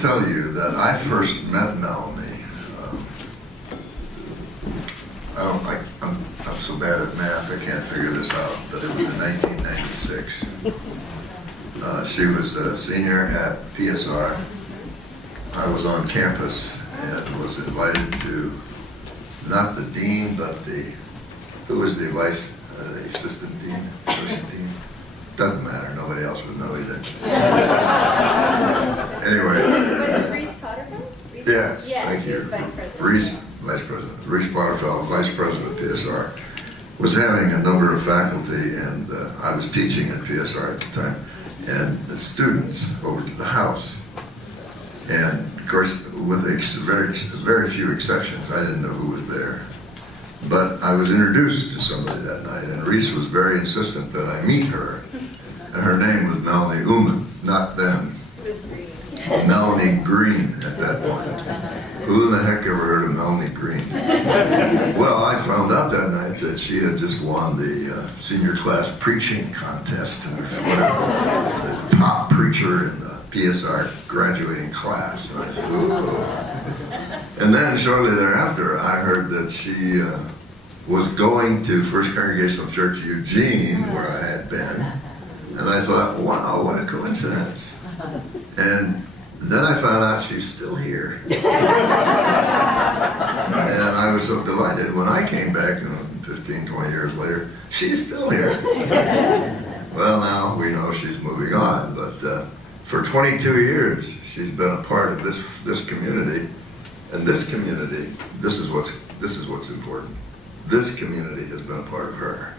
tell you that I first met Melanie. I'm so bad at math, I can't figure this out, but it was in 1996. She was a senior at PSR. I was on campus and was invited to, not the dean, but who was the the assistant dean, associate dean? Doesn't matter, nobody else would know either. Anyway. Was it Reese Potterfield? Yes, thank you. Vice president. Reese, vice president. Reese Potterfield, vice president of PSR, was having a number of faculty, and I was teaching at PSR at the time, and the students over to the house. And of course, with very few exceptions, I didn't know who was there. But I was introduced to somebody that night, and Reese was very insistent that I meet her. And her name was Melanie Oommen, not then. It was Green. Melanie Green at that point. Who the heck ever heard of Melanie Green? Well, I found out that night that she had just won the senior class preaching contest, or whatever, the top preacher in the PSR graduating class. And I said, ooh. And then shortly thereafter, I heard that she was going to First Congregational Church, Eugene, where I had been. And I thought, wow, what a coincidence. And then I found out she's still here. And I was so delighted when I came back 15, 20 years later, she's still here. Well, now we know she's moving on, but for 22 years, she's been a part of this community. And this community, this is what's important. This community has been a part of her.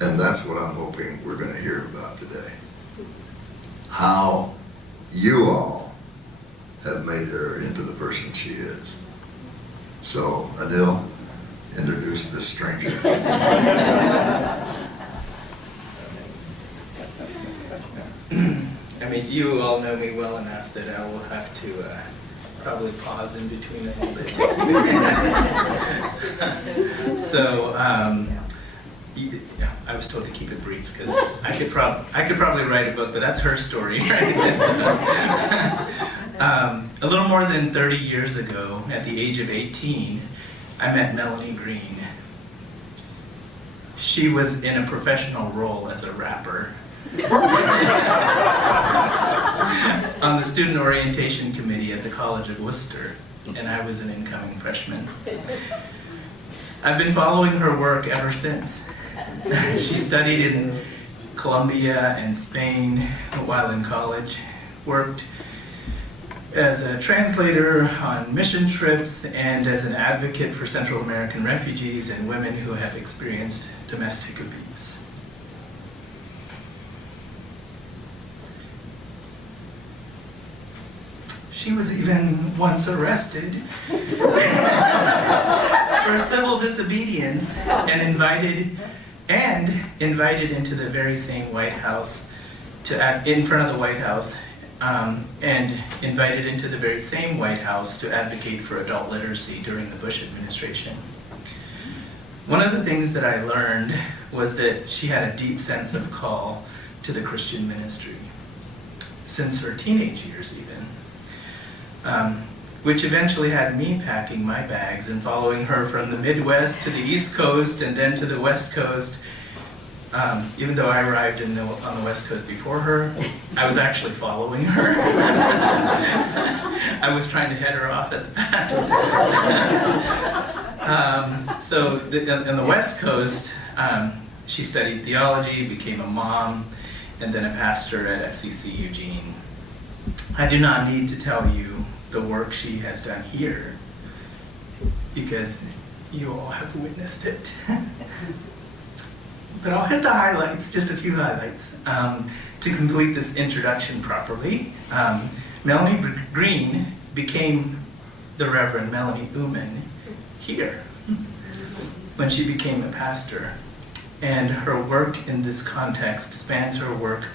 And that's what I'm hoping we're going to hear about today. How you all have made her into the person she is. So, Anil, introduce this stranger. I mean, you all know me well enough that I will have to probably pause in between a little bit. So, I was told to keep it brief because I could probably write a book, but that's her story, right? A little more than 30 years ago, at the age of 18, I met Melanie Green. She was in a professional role as a rapper on the student orientation committee at the College of Wooster, and I was an incoming freshman. I've been following her work ever since. She studied in Colombia and Spain while in college, worked as a translator on mission trips and as an advocate for Central American refugees and women who have experienced domestic abuse. She was even once arrested for civil disobedience and invited into the very same White House in front of the White House, and invited into the very same White House to advocate for adult literacy during the Bush administration. One of the things that I learned was that she had a deep sense of call to the Christian ministry since her teenage years even. Which eventually had me packing my bags and following her from the Midwest to the East Coast and then to the West Coast. Even though I arrived on the West Coast before her, I was actually following her. I was trying to head her off at the pass. So on the West Coast, she studied theology, became a mom, and then a pastor at FCC Eugene. I do not need to tell you the work she has done here, because you all have witnessed it. But I'll hit the highlights, just a few highlights, to complete this introduction properly. Melanie Green became the Reverend Melanie Oommen here when she became a pastor. And her work in this context spans her work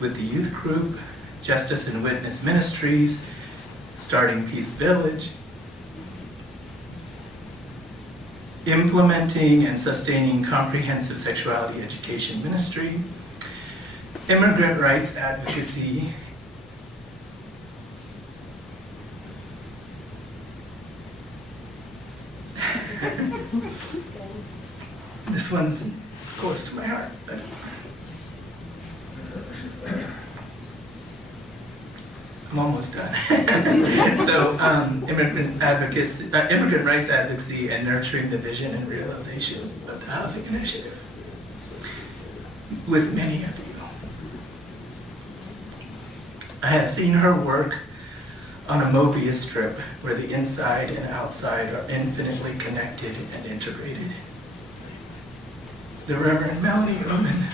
with the youth group, Justice and Witness Ministries, starting Peace Village, implementing and sustaining comprehensive sexuality education ministry, immigrant rights advocacy, This one's close to my heart. I'm almost done. So, immigrant rights advocacy and nurturing the vision and realization of the housing initiative with many of you. I have seen her work on a Mobius strip where the inside and outside are infinitely connected and integrated. The Reverend Melanie Oommen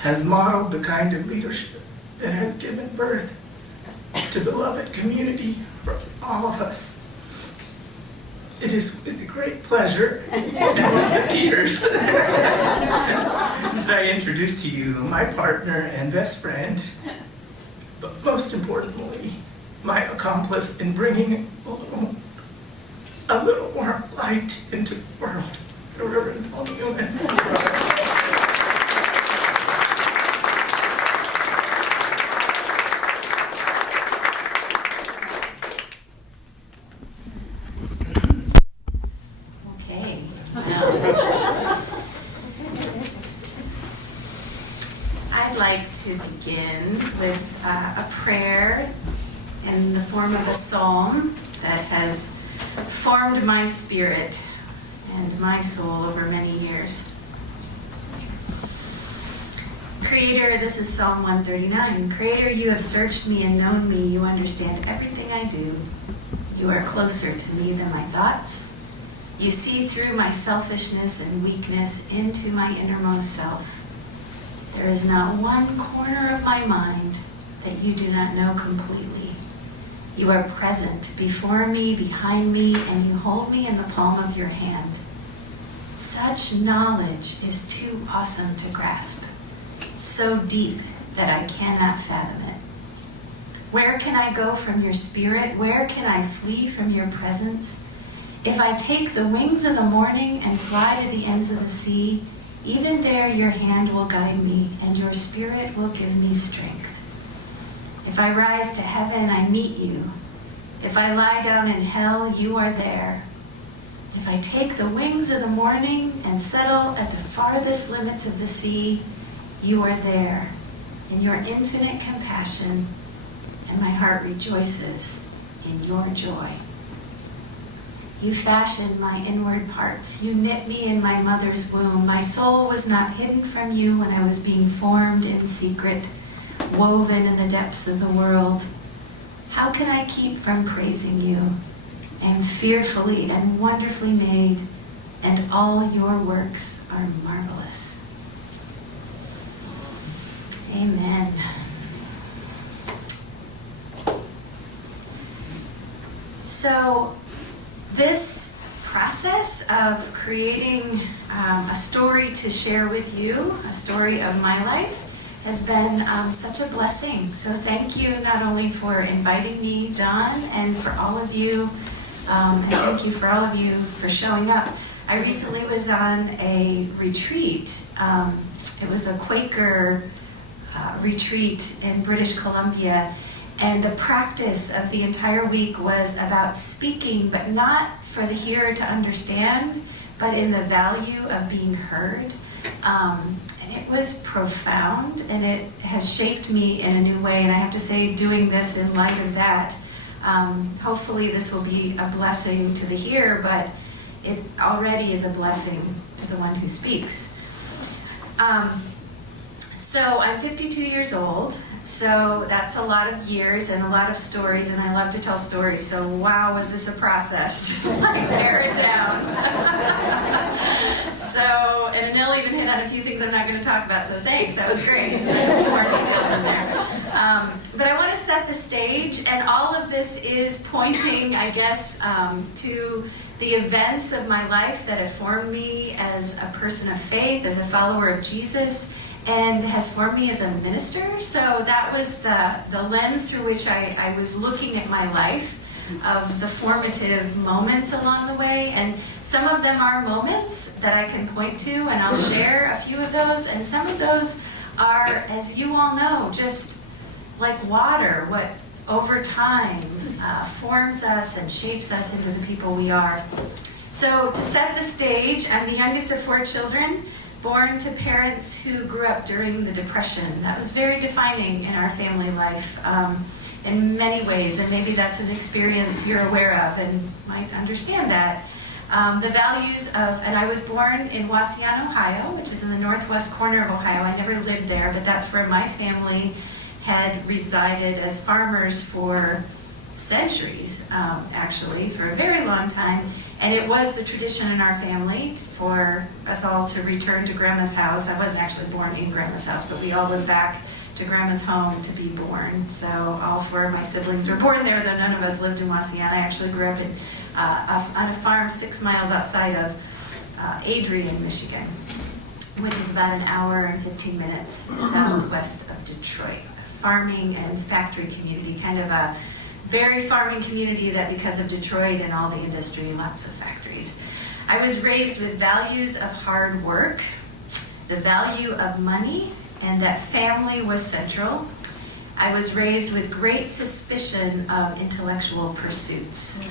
has modeled the kind of leadership that has given birth to beloved community for all of us. It is with great pleasure and lots of tears that I introduce to you my partner and best friend, but most importantly, my accomplice in bringing a little more light into the world, the Reverend Melanie Oommen. To begin with a prayer in the form of a psalm that has formed my spirit and my soul over many years. Creator, this is Psalm 139. Creator, you have searched me and known me. You understand everything I do. You are closer to me than my thoughts. You see through my selfishness and weakness into my innermost self. There is not one corner of my mind that you do not know completely. You are present before me, behind me, and you hold me in the palm of your hand. Such knowledge is too awesome to grasp, so deep that I cannot fathom it. Where can I go from your spirit? Where can I flee from your presence? If I take the wings of the morning and fly to the ends of the sea, even there your hand will guide me, and your spirit will give me strength. If I rise to heaven, I meet you. If I lie down in hell, you are there. If I take the wings of the morning and settle at the farthest limits of the sea, you are there in your infinite compassion, and my heart rejoices in your joy. You fashioned my inward parts. You knit me in my mother's womb. My soul was not hidden from you when I was being formed in secret, woven in the depths of the world. How can I keep from praising you? I am fearfully and wonderfully made, and all your works are marvelous. Amen. So, this process of creating a story to share with you, a story of my life, has been such a blessing. So thank you not only for inviting me, Don, and for all of you, and thank you for all of you for showing up. I recently was on a retreat. It was a Quaker retreat in British Columbia. And the practice of the entire week was about speaking, but not for the hearer to understand, but in the value of being heard. And it was profound, and it has shaped me in a new way. And I have to say, doing this in light of that, hopefully this will be a blessing to the hearer, but it already is a blessing to the one who speaks. So I'm 52 years old. So that's a lot of years and a lot of stories, and I love to tell stories. So wow, was this a process to narrow it down. So, and Anil even hit on a few things I'm not going to talk about, so thanks, that was great. So a few more details in there. But I want to set the stage, and all of this is pointing, I guess, to the events of my life that have formed me as a person of faith, as a follower of Jesus, and has formed me as a minister. So that was the lens through which I was looking at my life, of the formative moments along the way. And some of them are moments that I can point to, and I'll share a few of those. And some of those are, as you all know, just like water, what over time forms us and shapes us into the people we are. So to set the stage, I'm the youngest of 4 children, born to parents who grew up during the Depression. That was very defining in our family life in many ways, and maybe that's an experience you're aware of and might understand that. The values of, and I was born in Wauseon, Ohio, which is in the northwest corner of Ohio. I never lived there, but that's where my family had resided as farmers for centuries, actually, for a very long time. And it was the tradition in our family for us all to return to Grandma's house. I wasn't actually born in Grandma's house, but we all went back to Grandma's home to be born. So all 4 of my siblings were born there, though none of us lived in Wauseon. I actually grew up on a farm 6 miles outside of Adrian, Michigan, which is about an hour and 15 minutes southwest of Detroit. Farming and factory community, kind of a very farming community that because of Detroit and all the industry, lots of factories. I was raised with values of hard work, the value of money, and that family was central. I was raised with great suspicion of intellectual pursuits.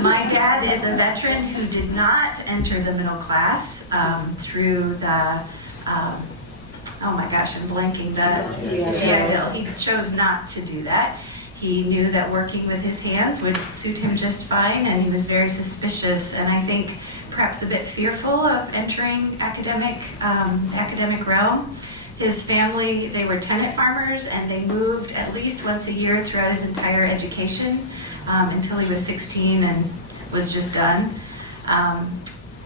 My dad is a veteran who did not enter the middle class through the, oh my gosh, I'm blanking, the GI Bill. He chose not to do that. He knew that working with his hands would suit him just fine, and he was very suspicious, and I think perhaps a bit fearful of entering academic realm. His family, they were tenant farmers, and they moved at least once a year throughout his entire education until he was 16 and was just done.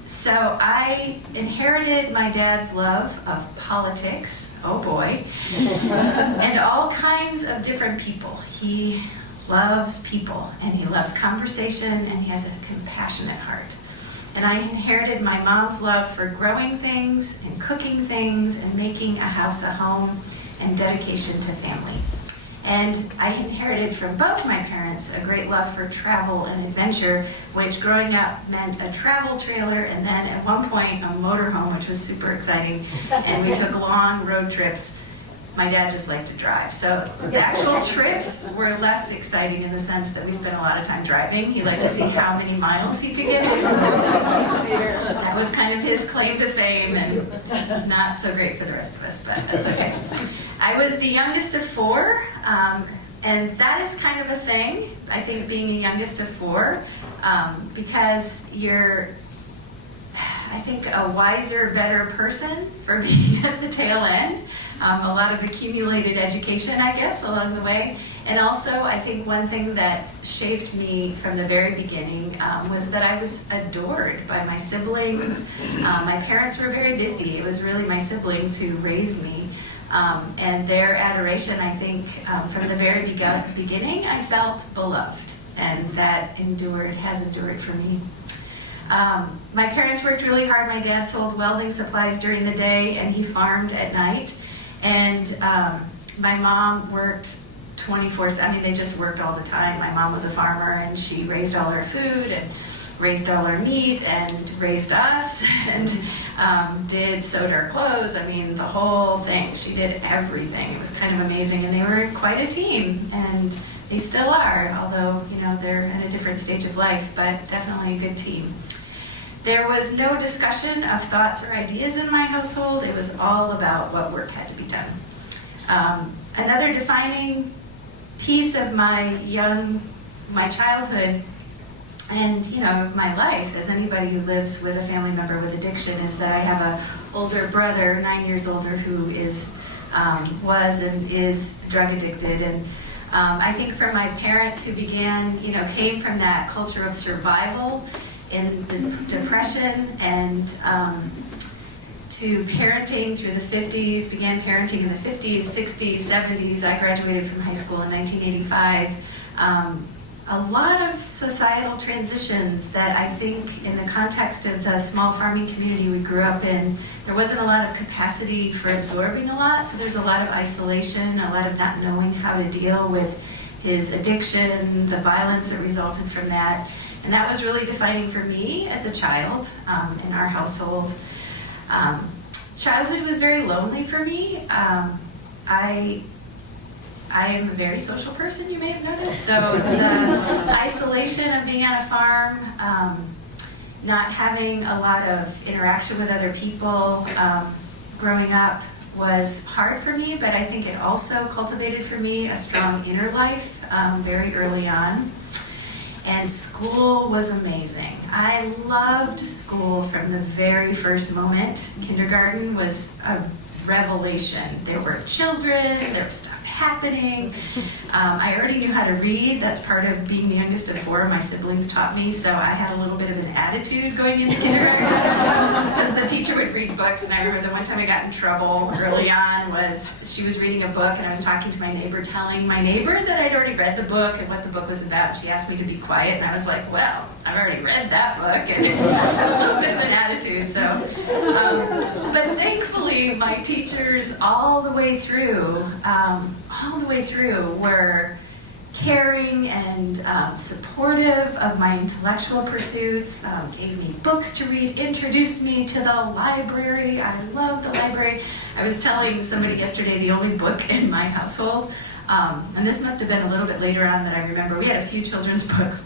So I inherited my dad's love of politics, oh boy, and all kinds of different people. He loves people, and he loves conversation, and he has a compassionate heart. And I inherited my mom's love for growing things and cooking things and making a house a home and dedication to family. And I inherited from both my parents a great love for travel and adventure, which growing up meant a travel trailer and then at one point a motorhome, which was super exciting. And we took long road trips. My dad just liked to drive. So the actual trips were less exciting in the sense that we spent a lot of time driving. He liked to see how many miles he could get in. That was kind of his claim to fame, and not so great for the rest of us, but that's okay. I was the youngest of 4, and that is kind of a thing, I think, being the youngest of 4, because you're, I think, a wiser, better person for being at the tail end. A lot of accumulated education, I guess, along the way. And also, I think one thing that shaped me from the very beginning was that I was adored by my siblings. My parents were very busy. It was really my siblings who raised me. And their adoration, I think, from the very beginning, I felt beloved. And that has endured for me. My parents worked really hard. My dad sold welding supplies during the day, and he farmed at night. And my mom worked 24/7. I mean, they just worked all the time. My mom was a farmer, and she raised all our food and raised all our meat and raised us and sewed our clothes. I mean, the whole thing. She did everything. It was kind of amazing, and they were quite a team, and they still are, although, you know, they're at a different stage of life, but definitely a good team. There was no discussion of thoughts or ideas in my household. It was all about what work had to be done. Another defining piece of my childhood and, you know, my life, as anybody who lives with a family member with addiction, is that I have an older brother, 9 years older, who was and is drug addicted. And I think for my parents who came from that culture of survival in the Depression and to parenting through the 50s, began parenting in the 50s, 60s, 70s. I graduated from high school in 1985. A lot of societal transitions that I think in the context of the small farming community we grew up in, there wasn't a lot of capacity for absorbing a lot, so there's a lot of isolation, a lot of not knowing how to deal with his addiction, the violence that resulted from that. And that was really defining for me as a child in our household. Childhood was very lonely for me. I I am a very social person, you may have noticed. So the isolation of being on a farm, not having a lot of interaction with other people growing up was hard for me, but I think it also cultivated for me a strong inner life very early on. And school was amazing. I loved school from the very first moment. Kindergarten was a revelation. There were children, there was stuff happening. I already knew how to read. That's part of being the youngest of four. My siblings taught me, so I had a little bit of an attitude going into kindergarten because the teacher would read books. And I remember the one time I got in trouble early on was she was reading a book and I was talking to my neighbor, telling my neighbor that I'd already read the book and what the book was about. She asked me to be quiet, and I was like, well, I've already read that book, and I had a little bit of an attitude. So, but thankfully, my teachers all the way through were caring and supportive of my intellectual pursuits, gave me books to read, introduced me to the library. I love the library. I was telling somebody yesterday the only book in my household, and this must have been a little bit later on that I remember. We had a few children's books,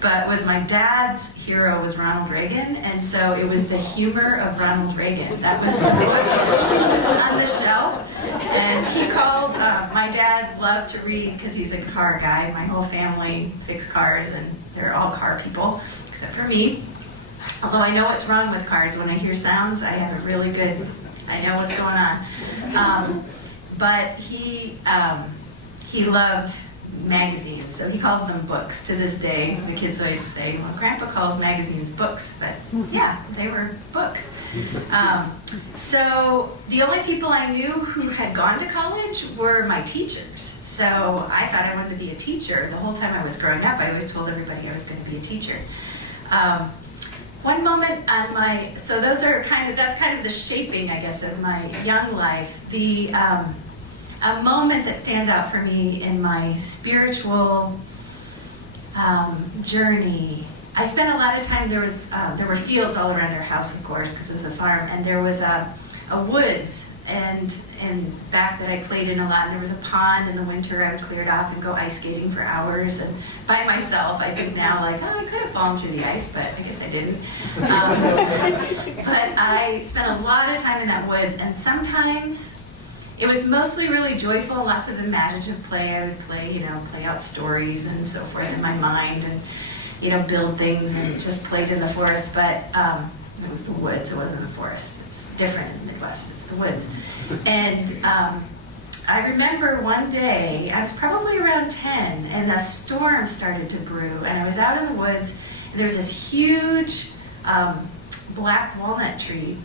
but was my dad's hero was Ronald Reagan, and so it was The Humor of Ronald Reagan. That was the book on the shelf. And he called, my dad loved to read because he's a car guy. My whole family fix cars, and they're all car people, except for me. Although I know what's wrong with cars. When I hear sounds, I have a really good, I know what's going on. But he loved magazines, so he calls them books to this day. The kids always say, well, Grandpa calls magazines books, but yeah, they were books. So the only people I knew who had gone to college were my teachers. So I thought I wanted to be a teacher. The whole time I was growing up, I always told everybody I was going to be a teacher. One moment on so that's kind of the shaping, I guess, of my young life. A moment that stands out for me in my spiritual journey. I spent a lot of time, there were fields all around our house, of course, because it was a farm, and there was a woods and back that I played in a lot, and there was a pond in the winter I would clear it off and go ice skating for hours, and by myself. I think now, like, oh, I could have fallen through the ice, but I guess I didn't. But I spent a lot of time in that woods, and sometimes it was mostly really joyful, lots of imaginative play. I would play out stories and so forth in my mind, and build things, and just played in the forest. But it was the woods, it wasn't the forest. It's different in the Midwest, it's the woods. And I remember one day, I was probably around 10, and a storm started to brew, and I was out in the woods, and there was this huge black walnut tree.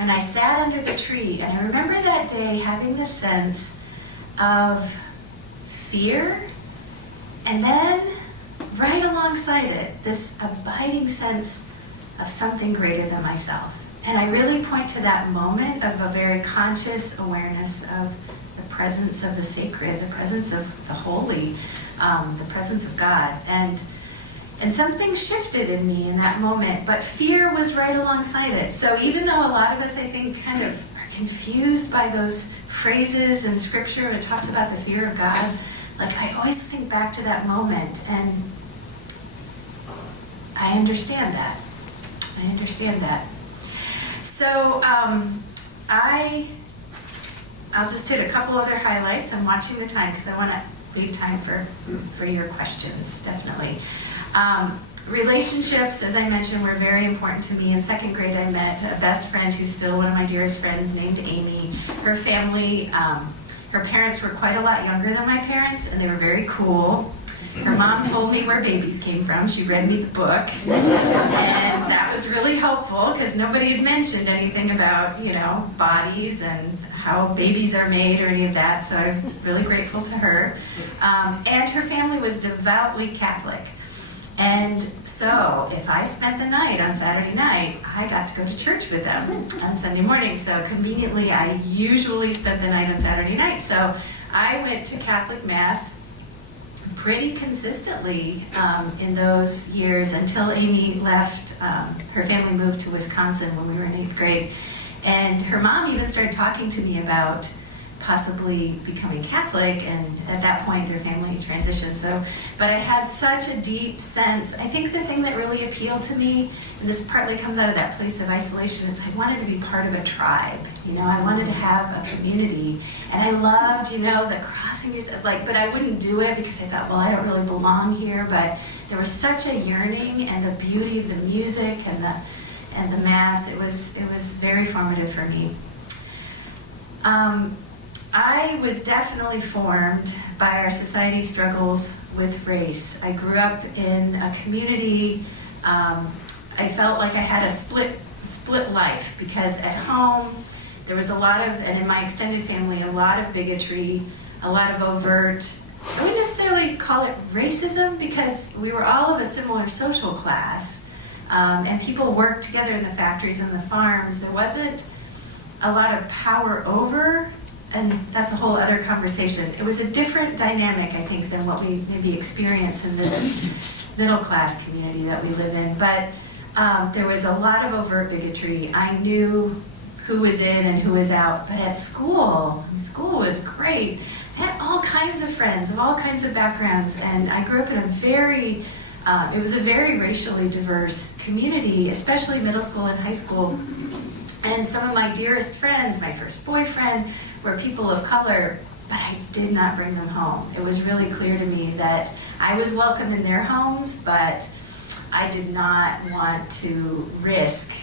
And I sat under the tree, and I remember that day having this sense of fear, and then right alongside it, this abiding sense of something greater than myself. And I really point to that moment of a very conscious awareness of the presence of the sacred, the presence of the holy, the presence of God. And something shifted in me in that moment, but fear was right alongside it. So even though a lot of us, I think, kind of are confused by those phrases in Scripture when it talks about the fear of God, like, I always think back to that moment, and I understand that. I understand that. So I'll just hit a couple other highlights. I'm watching the time because I want to leave time for your questions, definitely. Relationships, as I mentioned, were very important to me. In second grade, I met a best friend who's still one of my dearest friends named Amy. Her family, her parents were quite a lot younger than my parents, and they were very cool. Her mom told me where babies came from. She read me the book, and that was really helpful because nobody had mentioned anything about, bodies and how babies are made or any of that, so I'm really grateful to her. And her family was devoutly Catholic. And so if I spent the night on Saturday night, I got to go to church with them on Sunday morning. So conveniently, I usually spent the night on Saturday night. So I went to Catholic Mass pretty consistently in those years until Amy left. Her family moved to Wisconsin when we were in 8th grade. And her mom even started talking to me about possibly becoming Catholic, and at that point their family transitioned. So, but I had such a deep sense. I think the thing that really appealed to me, and this partly comes out of that place of isolation, is I wanted to be part of a tribe. I wanted to have a community, and I loved, the crossing yourself, but I wouldn't do it because I thought, well, I don't really belong here. But there was such a yearning, and the beauty of the music and the mass. It was very formative for me. I was definitely formed by our society's struggles with race. I grew up in a community. I felt like I had a split life, because at home there was a lot of, and in my extended family, a lot of bigotry, a lot of overt, I wouldn't necessarily call it racism, because we were all of a similar social class, and people worked together in the factories and the farms. There wasn't a lot of power over, and that's a whole other conversation. It was a different dynamic, I think, than what we maybe experience in this middle class community that we live in. But there was a lot of overt bigotry. I knew who was in and who was out. But at school was great. I had all kinds of friends of all kinds of backgrounds, and I grew up in it was a very racially diverse community, especially middle school and high school. And some of my dearest friends, my first boyfriend, were people of color, but I did not bring them home. It was really clear to me that I was welcome in their homes, but I did not want to risk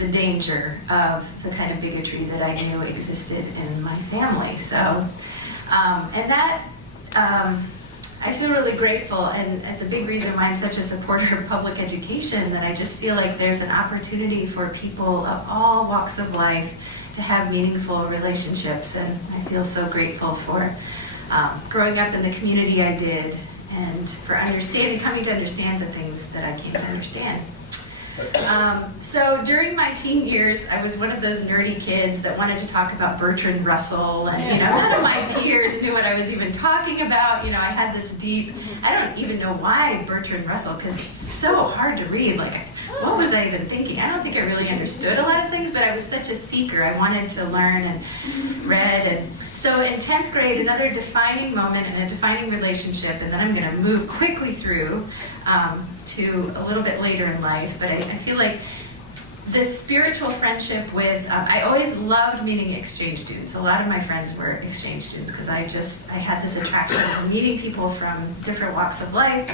the danger of the kind of bigotry that I knew existed in my family. So, and that, I feel really grateful, and it's a big reason why I'm such a supporter of public education, that I just feel like there's an opportunity for people of all walks of life to have meaningful relationships, and I feel so grateful for growing up in the community I did, and for coming to understand the things that I came to understand. So during my teen years, I was one of those nerdy kids that wanted to talk about Bertrand Russell, and none of my peers knew what I was even talking about. I had this deep, I don't even know why Bertrand Russell, because it's so hard to read. What was I even thinking? I don't think I really understood a lot of things, but I was such a seeker. I wanted to learn and read. And so in 10th grade, another defining moment and a defining relationship, and then I'm going to move quickly through to a little bit later in life. But I feel like this spiritual friendship with, I always loved meeting exchange students. A lot of my friends were exchange students, because I had this attraction to meeting people from different walks of life.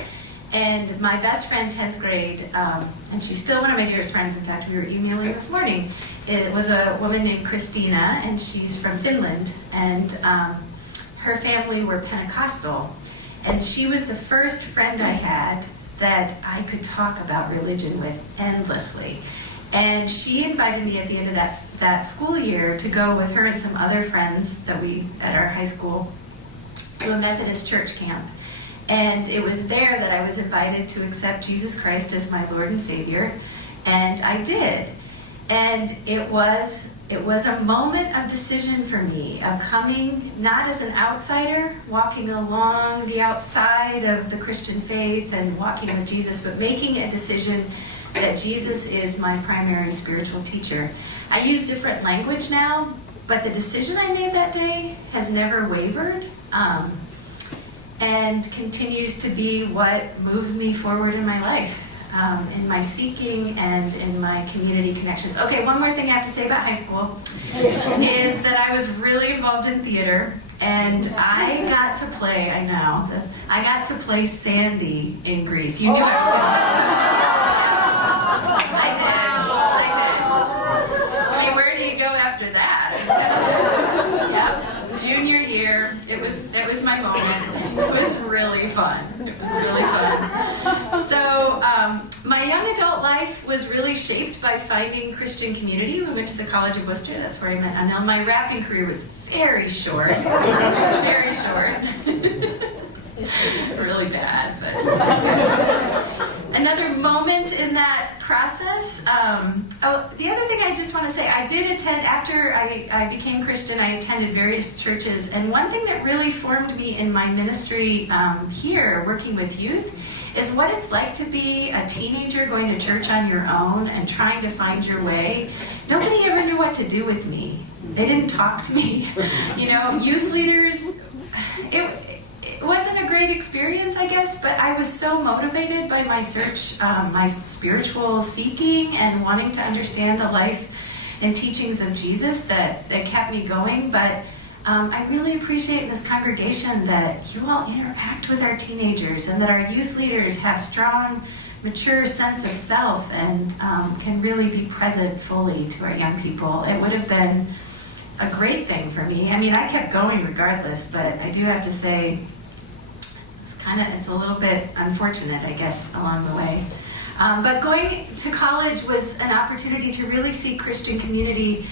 And my best friend, 10th grade, and she's still one of my dearest friends, in fact, we were emailing this morning, it was a woman named Christina, and she's from Finland, and her family were Pentecostal. And she was the first friend I had that I could talk about religion with endlessly. And she invited me at the end of that school year to go with her and some other friends that at our high school, to a Methodist church camp. And it was there that I was invited to accept Jesus Christ as my Lord and Savior, and I did. And it was a moment of decision for me, of coming not as an outsider, walking along the outside of the Christian faith and walking with Jesus, but making a decision that Jesus is my primary spiritual teacher. I use different language now, but the decision I made that day has never wavered. And continues to be what moves me forward in my life, in my seeking and in my community connections. Okay, one more thing I have to say about high school is that I was really involved in theater, and I got to play Sandy in Grease. You knew I was going to. I did. I mean, where do you go after that? Yep. Junior year, it was my moment. It was really fun. So my young adult life was really shaped by finding Christian community. We went to the College of Worcester. That's where I met Anil. My rapping career was very short. Very short. Really bad. But another moment in that process. The other thing I just want to say, I did attend, after I became Christian, I attended various churches. And one thing that really formed me in my ministry here, working with youth, is what it's like to be a teenager going to church on your own and trying to find your way. Nobody ever knew what to do with me. They didn't talk to me. Youth leaders, it wasn't a great experience, I guess, but I was so motivated by my search, my spiritual seeking and wanting to understand the life and teachings of Jesus that kept me going. But I really appreciate in this congregation that you all interact with our teenagers and that our youth leaders have strong, mature sense of self and can really be present fully to our young people. It would have been a great thing for me. I mean, I kept going regardless, but I do have to say it's a little bit unfortunate, I guess, along the way. But going to college was an opportunity to really see Christian community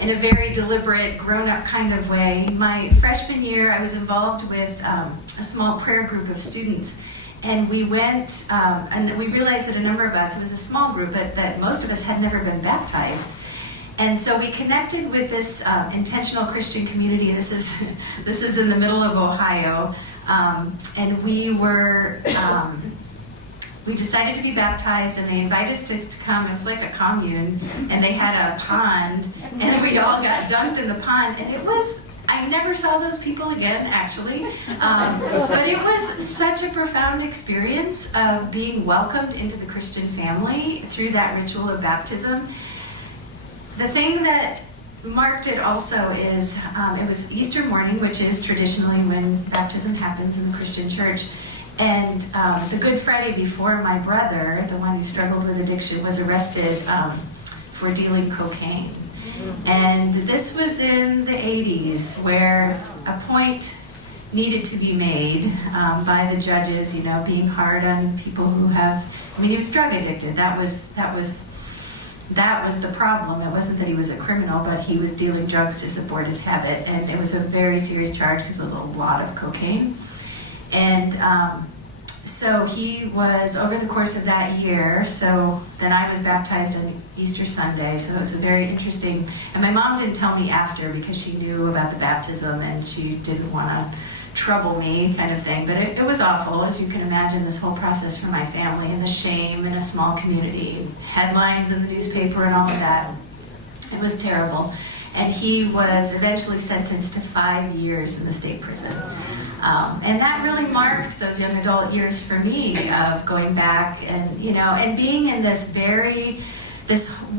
in a very deliberate, grown-up kind of way. My freshman year, I was involved with a small prayer group of students, and we went, and we realized that a number of us, it was a small group, but that most of us had never been baptized. And so we connected with this intentional Christian community. This is in the middle of Ohio, and we decided to be baptized, and they invited us to come. It was like a commune, and they had a pond, and we all got dunked in the pond, and I never saw those people again, actually, but it was such a profound experience of being welcomed into the Christian family through that ritual of baptism. The thing that marked it also is it was Easter morning, which is traditionally when baptism happens in the Christian church. And the Good Friday before, my brother, the one who struggled with addiction, was arrested for dealing cocaine. And this was in the 80s, where a point needed to be made by the judges, being hard on people who he was drug addicted. That was the problem. It wasn't that he was a criminal, but he was dealing drugs to support his habit. And it was a very serious charge because it was a lot of cocaine. And so he was, over the course of that year, so then I was baptized on Easter Sunday, so it was a very interesting, and my mom didn't tell me after because she knew about the baptism and she didn't want to trouble me kind of thing, but it was awful, as you can imagine, this whole process for my family and the shame in a small community, headlines in the newspaper and all of that. It was terrible. And he was eventually sentenced to 5 years in the state prison. And that really marked those young adult years for me of going back and, and being in this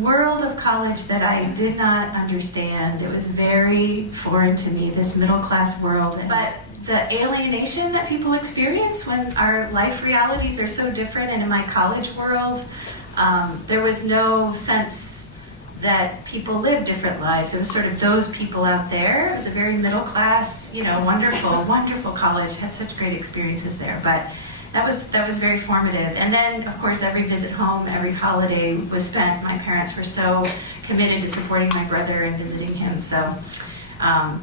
world of college that I did not understand. It was very foreign to me, this middle class world. But the alienation that people experience when our life realities are so different, and in my college world, there was no sense that people live different lives. It was sort of those people out there. It was a very middle class, wonderful, wonderful college. Had such great experiences there. But that was very formative. And then, of course, every visit home, every holiday was spent. My parents were so committed to supporting my brother and visiting him. So,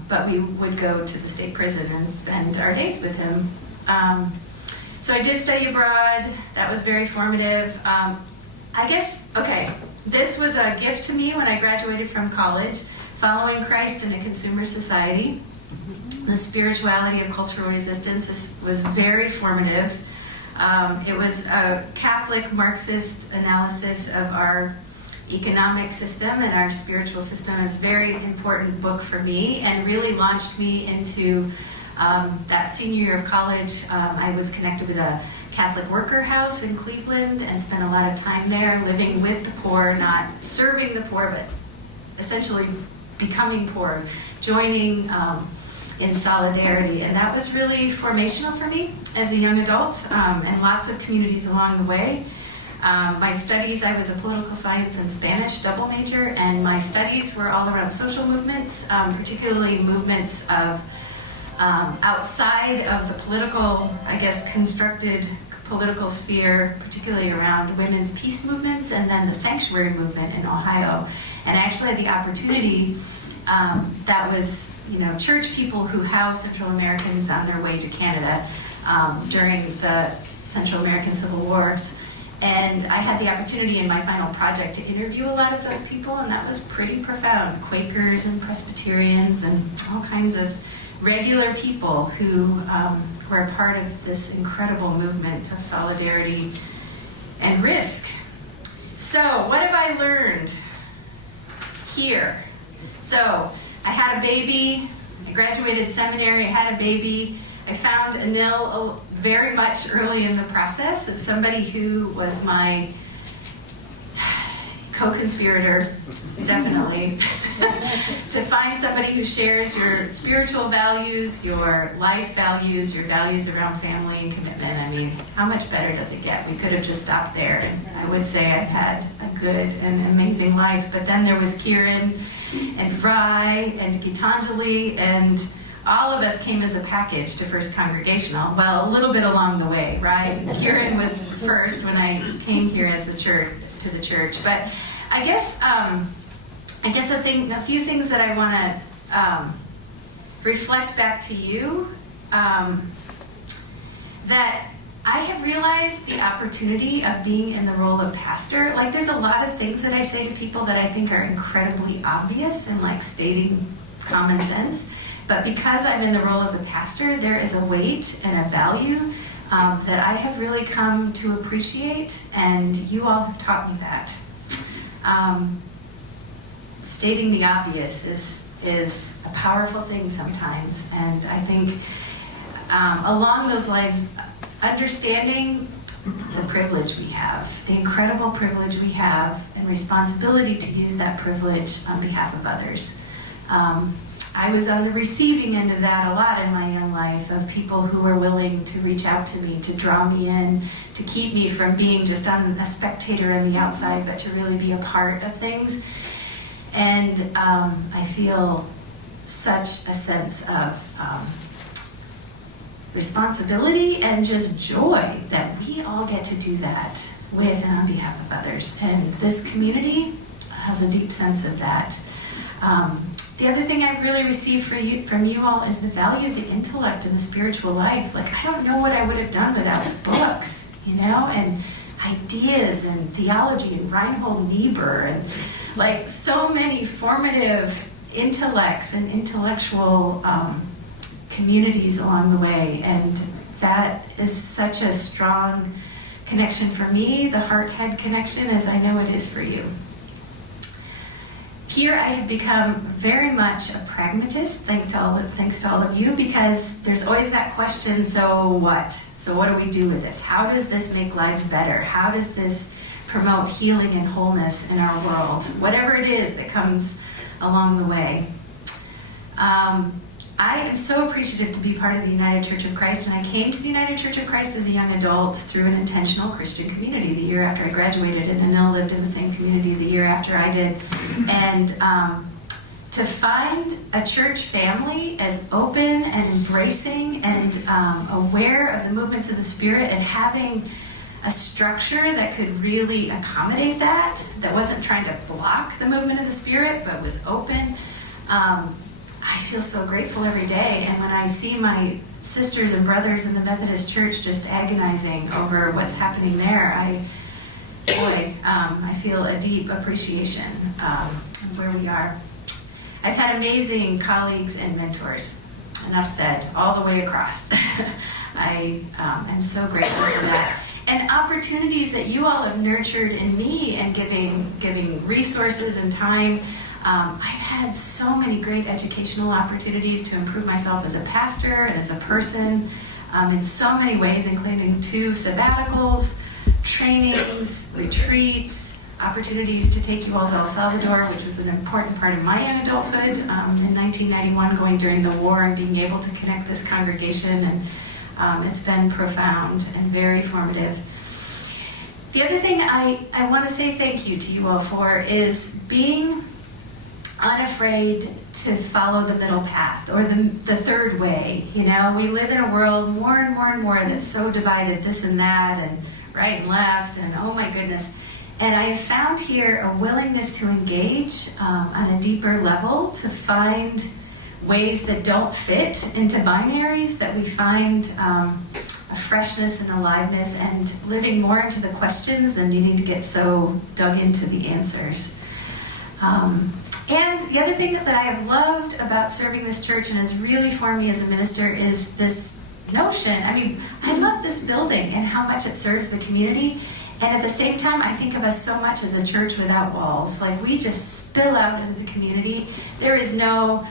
but we would go to the state prison and spend our days with him. So I did study abroad. That was very formative. This was a gift to me when I graduated from college, following Christ in a consumer society. The spirituality of cultural resistance was very formative. It was a Catholic Marxist analysis of our economic system and our spiritual system. It's a very important book for me and really launched me into that senior year of college. I was connected with a Catholic worker house in Cleveland and spent a lot of time there living with the poor, not serving the poor, but essentially becoming poor, joining in solidarity. And that was really formational for me as a young adult, and lots of communities along the way. My studies, I was a political science and Spanish double major, and my studies were all around social movements, particularly movements of outside of the political, constructed political sphere, particularly around women's peace movements and then the sanctuary movement in Ohio. And I actually had the opportunity, that was, church people who housed Central Americans on their way to Canada during the Central American Civil Wars. And I had the opportunity in my final project to interview a lot of those people, and that was pretty profound. Quakers and Presbyterians and all kinds of regular people who were a part of this incredible movement of solidarity and risk. So, what have I learned here? So, I had a baby. I graduated seminary. I had a baby. I found Anil very much early in the process of somebody who was my co-conspirator, definitely. To find somebody who shares your spiritual values, your life values, your values around family and commitment. I mean, how much better does it get? We could have just stopped there, and I would say I've had a good and amazing life. But then there was Kieran and Rai and Gitanjali, and all of us came as a package to First Congregational. Well, a little bit along the way, right? Kieran was first when I came here as the church to the church. But I guess a few things that I want to reflect back to you, that I have realized the opportunity of being in the role of pastor. Like, there's a lot of things that I say to people that I think are incredibly obvious and like stating common sense. But because I'm in the role as a pastor, there is a weight and a value that I have really come to appreciate, and you all have taught me that. Stating the obvious is a powerful thing sometimes, and I think along those lines, understanding the privilege we have, the incredible privilege we have, and responsibility to use that privilege on behalf of others. I was on the receiving end of that a lot in my young life, of people who were willing to reach out to me, to draw me in, to keep me from being just a spectator on the outside, but to really be a part of things. And I feel such a sense of responsibility and just joy that we all get to do that with and on behalf of others. And this community has a deep sense of that. The other thing I've really received from you all is the value of the intellect in the spiritual life. Like, I don't know what I would have done without books, and ideas and theology and Reinhold Niebuhr and like so many formative intellects and intellectual communities along the way. And that is such a strong connection for me, the heart-head connection, as I know it is for you. Here I have become very much a pragmatist, thanks to all of you, because there's always that question, so what? So what do we do with this? How does this make lives better? How does this promote healing and wholeness in our world? Whatever it is that comes along the way. I am so appreciative to be part of the United Church of Christ, and I came to the United Church of Christ as a young adult through an intentional Christian community the year after I graduated, and Anil lived in the same community the year after I did. And to find a church family as open and embracing and aware of the movements of the Spirit, and having a structure that could really accommodate that wasn't trying to block the movement of the Spirit, but was open, I feel so grateful every day. And when I see my sisters and brothers in the Methodist Church just agonizing over what's happening there, I feel a deep appreciation of where we are. I've had amazing colleagues and mentors, enough said, all the way across. I'm so grateful for that. And opportunities that you all have nurtured in me, and giving resources and time. I've had so many great educational opportunities to improve myself as a pastor and as a person in so many ways, including 2 sabbaticals, trainings, retreats, opportunities to take you all to El Salvador, which was an important part of my young adulthood in 1991, going during the war and being able to connect this congregation. And it's been profound and very formative. The other thing I want to say thank you to you all for is being unafraid to follow the middle path, or the third way. We live in a world more and more and more that's so divided, this and that, and right and left, and oh my goodness. And I have found here a willingness to engage on a deeper level, to find ways that don't fit into binaries, that we find a freshness and aliveness, and living more into the questions than needing to get so dug into the answers. And the other thing that I have loved about serving this church, and has really formed me as a minister, is this notion. I love this building and how much it serves the community. And at the same time, I think of us so much as a church without walls. Like, we just spill out into the community. There is no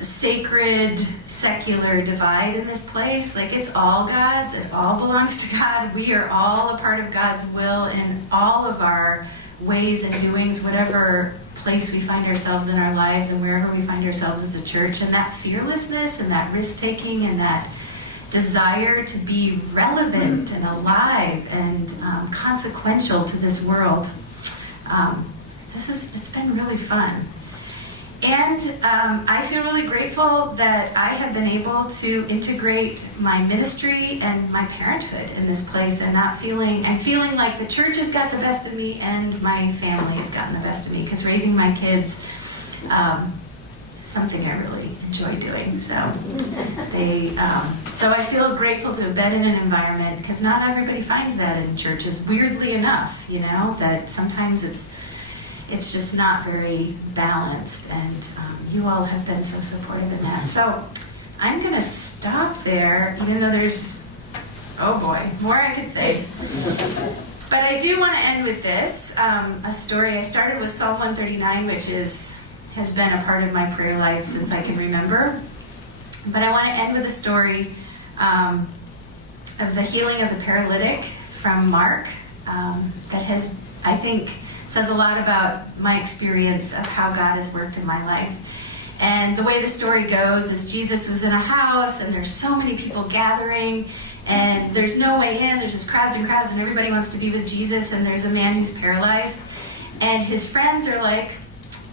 sacred, secular divide in this place. Like, it's all God's, it all belongs to God. We are all a part of God's will in all of our ways and doings, whatever place we find ourselves in our lives and wherever we find ourselves as a church. And that fearlessness and that risk-taking and that desire to be relevant and alive and consequential to this world, it's been really fun. And I feel really grateful that I have been able to integrate my ministry and my parenthood in this place, and I'm feeling like the church has got the best of me and my family has gotten the best of me, because raising my kids is something I really enjoy doing. So so I feel grateful to have been in an environment, because not everybody finds that in churches, weirdly enough, that sometimes it's just not very balanced, and you all have been so supportive in that. So I'm going to stop there, even though there's, oh boy, more I could say. But I do want to end with this, a story. I started with Psalm 139, which has been a part of my prayer life since I can remember. But I want to end with a story of the healing of the paralytic from Mark that has, I think, says a lot about my experience of how God has worked in my life. And the way the story goes is Jesus was in a house, and there's so many people gathering, and there's no way in. There's just crowds and crowds, and everybody wants to be with Jesus, and there's a man who's paralyzed. And his friends are like,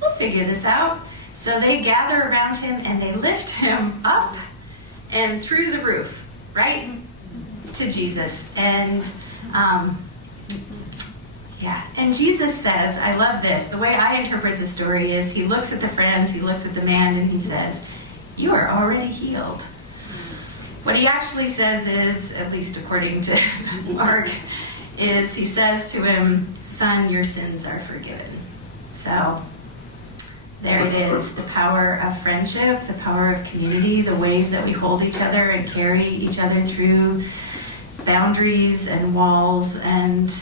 we'll figure this out. So they gather around him, and they lift him up and through the roof, right to Jesus. And and Jesus says, I love this, the way I interpret the story is, he looks at the friends, he looks at the man, and he says, you are already healed. What he actually says is, at least according to Mark, is he says to him, son, your sins are forgiven. So there it is, the power of friendship, the power of community, the ways that we hold each other and carry each other through boundaries and walls and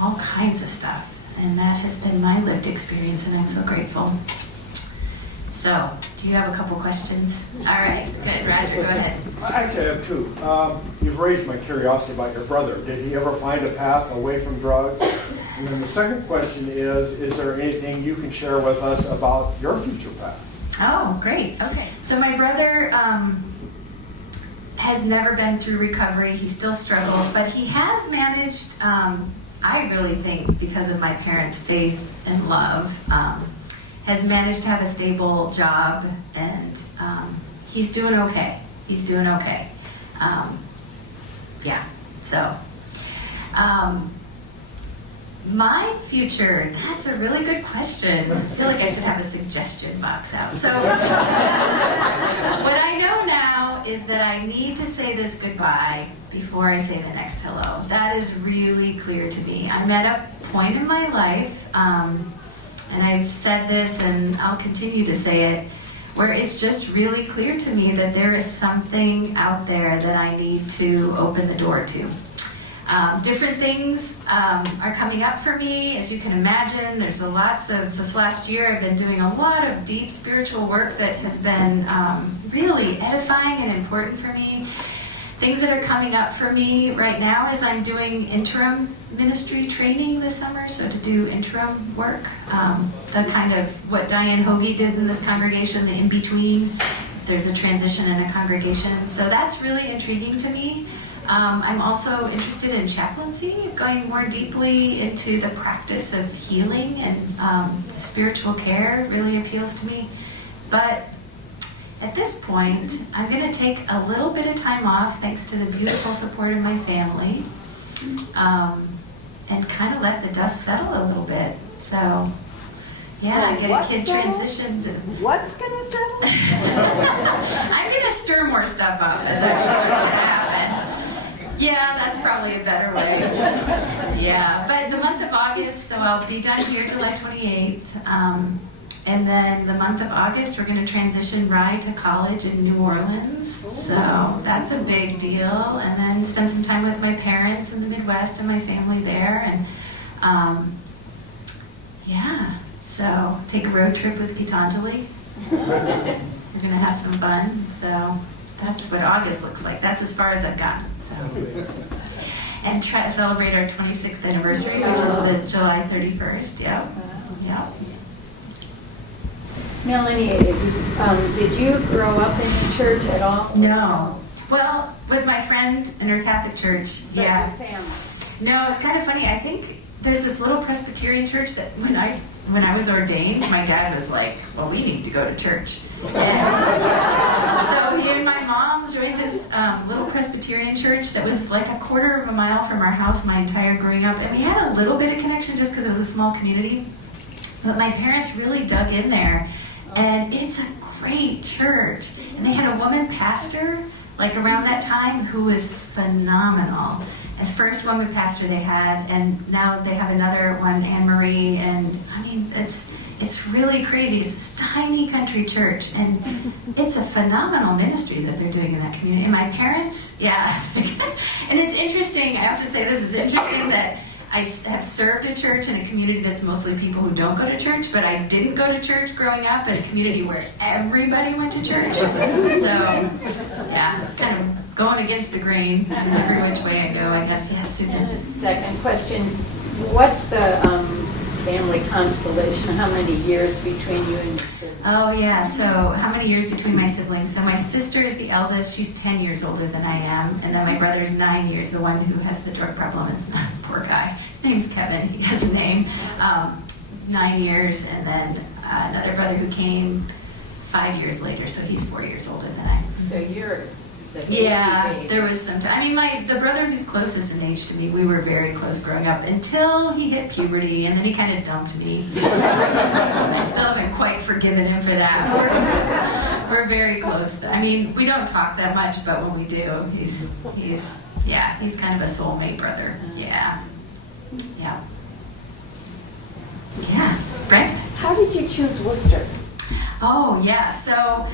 all kinds of stuff. And that has been my lived experience, and I'm so grateful. So, do you have a couple questions? All right, good. Roger, go ahead. I actually have two. You've raised my curiosity about your brother. Did he ever find a path away from drugs? And then the second question is there anything you can share with us about your future path? Oh, great. Okay. So my brother has never been through recovery. He still struggles, but he has managed, I really think because of my parents' faith and love, has managed to have a stable job, and he's doing okay. He's doing okay. So my future, that's a really good question. I feel like I should have a suggestion box out. So what I know now is that I need to say this goodbye before I say the next hello. That is really clear to me. I'm at a point in my life, and I've said this and I'll continue to say it, where it's just really clear to me that there is something out there that I need to open the door to. Different things are coming up for me, as you can imagine. There's this last year I've been doing a lot of deep spiritual work that has been really edifying and important for me. Things that are coming up for me right now is I'm doing interim ministry training this summer, so to do interim work, the kind of what Diane Hoagie did in this congregation, the in-between. There's a transition in a congregation, so that's really intriguing to me. I'm also interested in chaplaincy, going more deeply into the practice of healing, and spiritual care really appeals to me. But at this point, I'm going to take a little bit of time off, thanks to the beautiful support of my family, and kind of let the dust settle a little bit. So, yeah, get a kid transitioned. What's going to settle? I'm going to stir more stuff up. That's actually what's going to happen. Yeah, that's probably a better way. Yeah, but the month of August, so I'll be done here July 28th. And then the month of August, we're going to transition Rye to college in New Orleans. So that's a big deal. And then spend some time with my parents in the Midwest and my family there. And so take a road trip with Gitanjali. We're going to have some fun. So that's what August looks like. That's as far as I've gotten. So. And try to celebrate our 26th anniversary, which is the July 31st. Yep. Yep. Melanie, did you grow up in the church at all? No. Well, with my friend in her Catholic church, yeah. Your family. No, it's kind of funny. I think there's this little Presbyterian church that when I was ordained, my dad was like, well, we need to go to church. And so he and my mom joined this little Presbyterian church that was like a quarter of a mile from our house my entire growing up. And we had a little bit of connection just because it was a small community. But my parents really dug in there. And it's a great church. And they had a woman pastor like around that time who was phenomenal. The first woman pastor they had, and now they have another one, Anne Marie, and I mean, it's really crazy. It's this tiny country church, and it's a phenomenal ministry that they're doing in that community. And my parents, yeah, and it's interesting, I have to say this is interesting that I have served a church in a community that's mostly people who don't go to church, but I didn't go to church growing up in a community where everybody went to church. So, yeah, kind of going against the grain every which way I go, I guess. Yes, Susan. And a second question. What's the family constellation? How many years between you and your siblings? Oh, yeah. So how many years between my siblings? So my sister is the eldest. She's 10 years older than I am. And then my brother's 9 years. The one who has the drug problem is poor guy. His name's Kevin. He has a name. 9 years. And then another brother who came 5 years later. So he's 4 years older than I am. So you're the Yeah, baby. there was some time. I mean, the brother who's closest in age to me, we were very close growing up until he hit puberty, and then he kind of dumped me. I still haven't quite forgiven him for that. We're very close. I mean, we don't talk that much, but when we do, he's kind of a soulmate brother. Yeah. Brent? How did you choose Wooster? Oh, yeah. So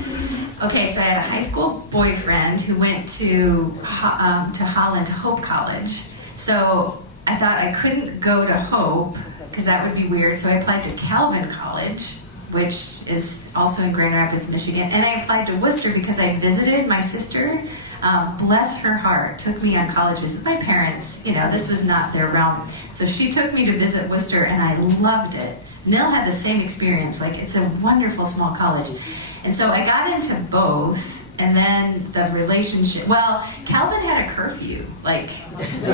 I had a high school boyfriend who went to Holland, to Hope College. So I thought I couldn't go to Hope because that would be weird. So I applied to Calvin College, which is also in Grand Rapids, Michigan. And I applied to Wooster because I visited my sister. Bless her heart, took me on college visits. My parents, this was not their realm. So she took me to visit Wooster, and I loved it. Nell had the same experience. Like, it's a wonderful small college. And so I got into both, and then the relationship, Calvin had a curfew. Like, it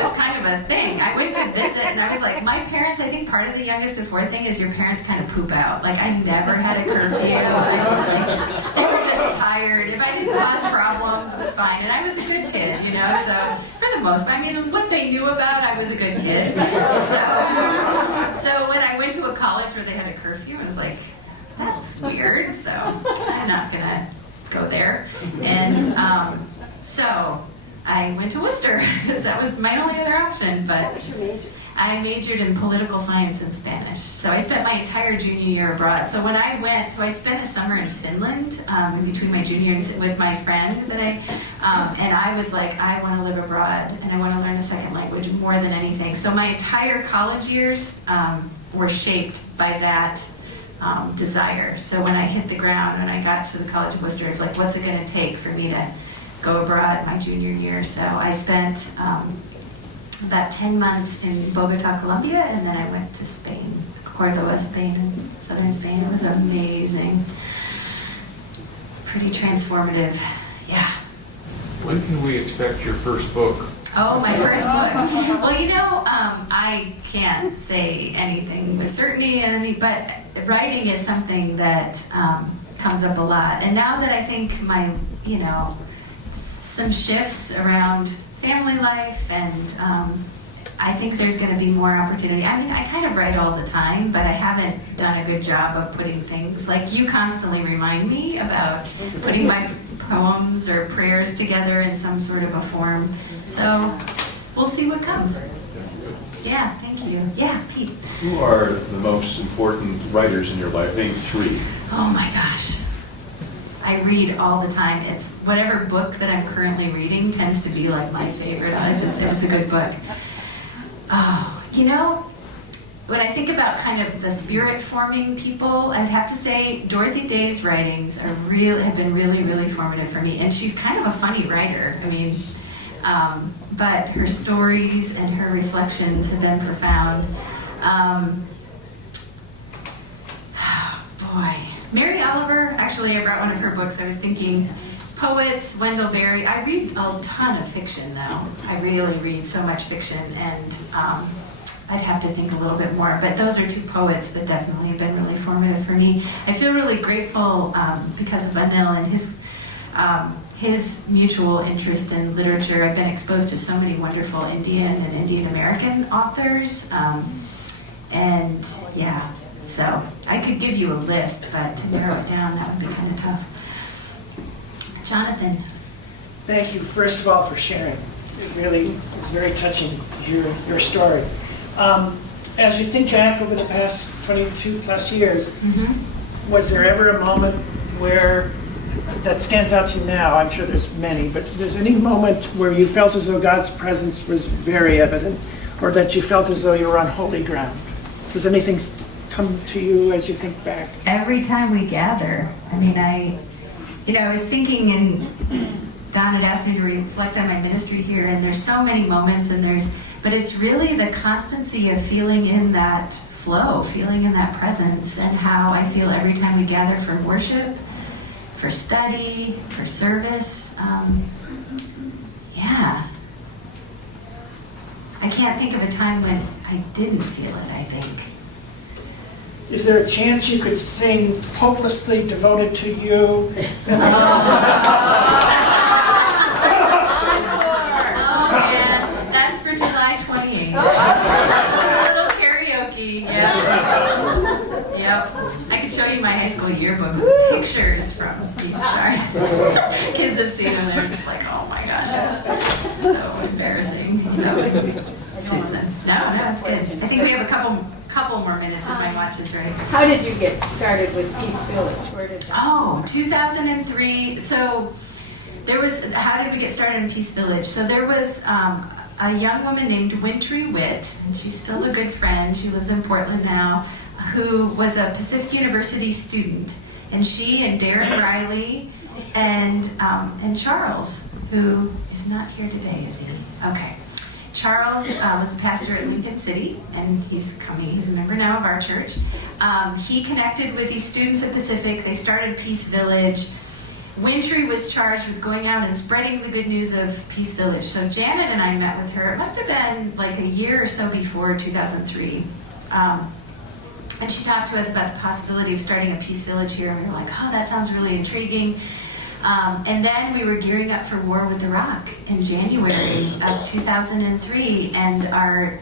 was kind of a thing. I went to visit, and I was like, my parents, I think part of the youngest of four thing is your parents kind of poop out. Like, I never had a curfew. They were just tired. If I didn't cause problems, it was fine. And I was a good kid, so for the most part, I mean, what they knew about, I was a good kid. So when I went to a college where they had a curfew, I was like, that's weird, so I'm not going to go there. And so I went to Wooster because that was my only other option. But What was your major? I majored in political science and Spanish. So I spent my entire junior year abroad. So when I went, I spent a summer in Finland in between my junior and with my friend that and I was like, I want to live abroad and I want to learn a second language more than anything. So my entire college years were shaped by that desire. So when I hit the ground, when I got to the College of Wooster, it's like, what's it going to take for me to go abroad my junior year? So I spent about 10 months in Bogota, Colombia, and then I went to Spain, Cordoba, Spain, and southern Spain. It was amazing. Pretty transformative. Yeah. When can we expect your first book? Oh, my first book. Well, I can't say anything with certainty, but writing is something that comes up a lot. And now that I think some shifts around family life, and I think there's going to be more opportunity. I mean, I kind of write all the time, but I haven't done a good job of putting things, like you constantly remind me about putting my poems or prayers together in some sort of a form. So we'll see what comes. Yeah, thank you. Yeah, Pete. Who are the most important writers in your life? Name three. Oh my gosh. I read all the time. It's whatever book that I'm currently reading tends to be like my favorite if it's a good book. Oh, when I think about kind of the spirit-forming people, I'd have to say Dorothy Day's writings have been really, really formative for me. And she's kind of a funny writer. I mean, but her stories and her reflections have been profound. Boy, Mary Oliver, actually I brought one of her books. I was thinking poets, Wendell Berry. I read a ton of fiction though. I really read so much fiction, and I'd have to think a little bit more. But those are two poets that definitely have been really formative for me. I feel really grateful because of Anil and his mutual interest in literature. I've been exposed to so many wonderful Indian and Indian American authors. And yeah, so I could give you a list, but to narrow it down, that would be kind of tough. Jonathan. Thank you, first of all, for sharing. It really is very touching to hear your story. As you think back over the past 22 plus years, was there ever a moment where that stands out to you now? I'm sure there's many, but there's any moment where you felt as though God's presence was very evident, or that you felt as though you were on holy ground? Does anything come to you as you think back? Every time we gather, I mean, I was thinking, and Don had asked me to reflect on my ministry here, and there's so many moments, but it's really the constancy of feeling in that flow, feeling in that presence, and how I feel every time we gather for worship, for study, for service. Yeah. I can't think of a time when I didn't feel it, I think. Is there a chance you could sing Hopelessly Devoted to You? That's for July 28th. A little karaoke, yeah. Yep. I could show you my high school yearbook with pictures from Peace Star. Kids have seen them, they're just like, oh my gosh, that's so embarrassing. Susan. No, it's good. I think we have a couple more minutes if my watch is right. How did you get started with Peace Village? Where did that 2003. So there was, how did we get started in Peace Village? So there was a young woman named Wintry Witt, and she's still a good friend. She lives in Portland now, who was a Pacific University student. And she and Derek Riley and Charles, who is not here today, is he? Okay. Charles was a pastor at Lincoln City, and he's a member now of our church. He connected with these students at Pacific. They started Peace Village. Wintry was charged with going out and spreading the good news of Peace Village. So Janet and I met with her. It must have been like a year or so before 2003. And she talked to us about the possibility of starting a Peace Village here. And we were like, oh, that sounds really intriguing. And then we were gearing up for War with Iraq in January of 2003, and our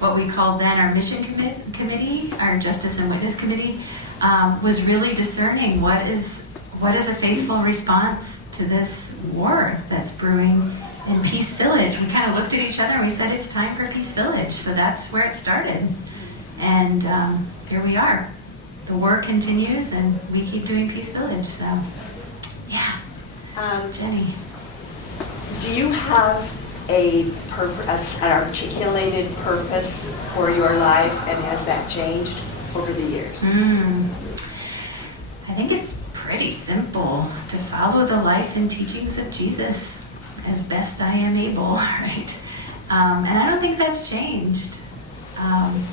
what we called then our mission committee, our Justice and Witness Committee, was really discerning what is a faithful response to this war that's brewing in Peace Village. We kind of looked at each other and we said, it's time for Peace Village. So that's where it started, and here we are. The war continues, and we keep doing Peace Village. So. Yeah. Jenny. Do you have an articulated purpose for your life, and has that changed over the years? I think it's pretty simple: to follow the life and teachings of Jesus as best I am able, right? And I don't think that's changed.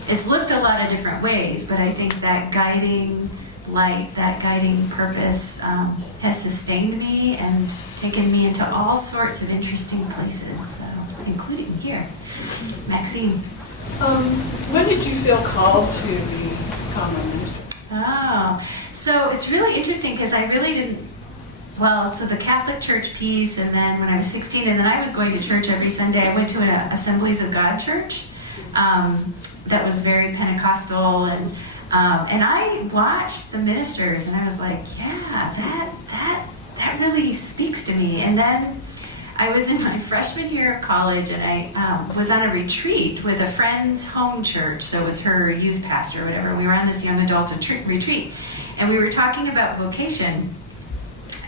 It's looked a lot of different ways, but I think that guiding light, that guiding purpose has sustained me and taken me into all sorts of interesting places, including here. Maxine. When did you feel called to become a minister? Oh, so it's really interesting because I really didn't, so the Catholic Church piece, and then when I was 16, and then I was going to church every Sunday. I went to an Assemblies of God church that was very Pentecostal, and I watched the ministers, and I was like, yeah, that really speaks to me. And then I was in my freshman year of college, and I was on a retreat with a friend's home church, so it was her youth pastor or whatever. We were on this young adult retreat, and we were talking about vocation,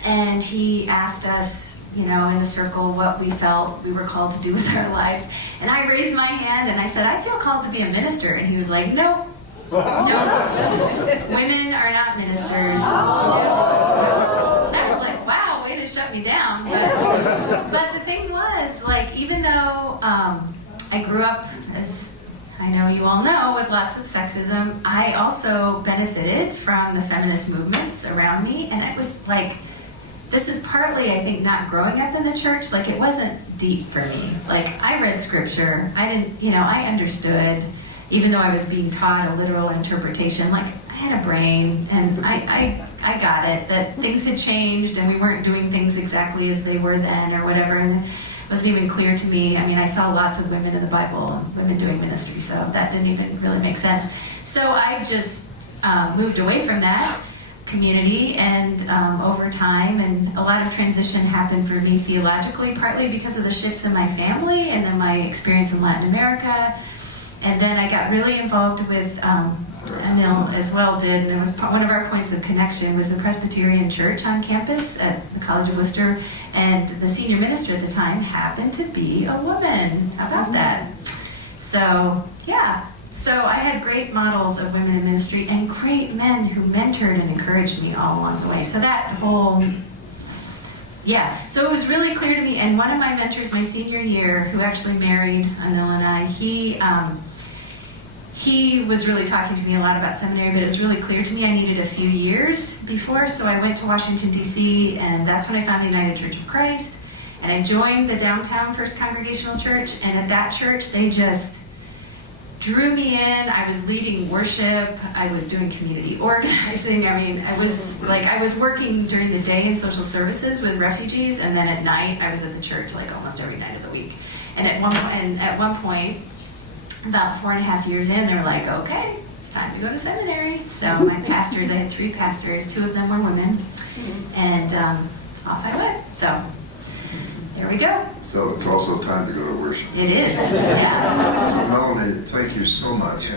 and he asked us, you know, in the circle what we felt we were called to do with our lives. And I raised my hand and I said, I feel called to be a minister. And he was like, no. Women are not ministers. I was like, wow, way to shut me down. But the thing was, like, even though I grew up, as I know you all know, with lots of sexism, I also benefited from the feminist movements around me. And it was like, this is partly, I think, not growing up in the church. Like, it wasn't deep for me. Like, I read scripture. I didn't, you know, I understood, even though I was being taught a literal interpretation. Like, I had a brain, and I got it, that things had changed, and we weren't doing things exactly as they were then, or whatever. And it wasn't even clear to me. I mean, I saw lots of women in the Bible, and women doing ministry, so that didn't even really make sense. So I just moved away from that community, and over time, and a lot of transition happened for me theologically, partly because of the shifts in my family and then my experience in Latin America. And then I got really involved with, Emil as well did, and it was one of our points of connection was the Presbyterian Church on campus at the College of Wooster, and the senior minister at the time happened to be a woman. How about that? So, yeah. So I had great models of women in ministry and great men who mentored and encouraged me all along the way. So that whole, yeah. So it was really clear to me. And one of my mentors my senior year, who actually married Anil and I, he was really talking to me a lot about seminary, but it was really clear to me I needed a few years before. So I went to Washington, D.C., and that's when I found the United Church of Christ. And I joined the downtown First Congregational Church. And at that church, they just drew me in. I was leading worship. I was doing community organizing. I mean, I was working during the day in social services with refugees, and then at night I was at the church like almost every night of the week. And at one point, about 4.5 years in, they were like, okay, it's time to go to seminary. So my pastors, I had 3 pastors, 2 of them were women, and off I went. So here we go. So it's also time to go to worship. It is, yeah. So Melanie, thank you so much.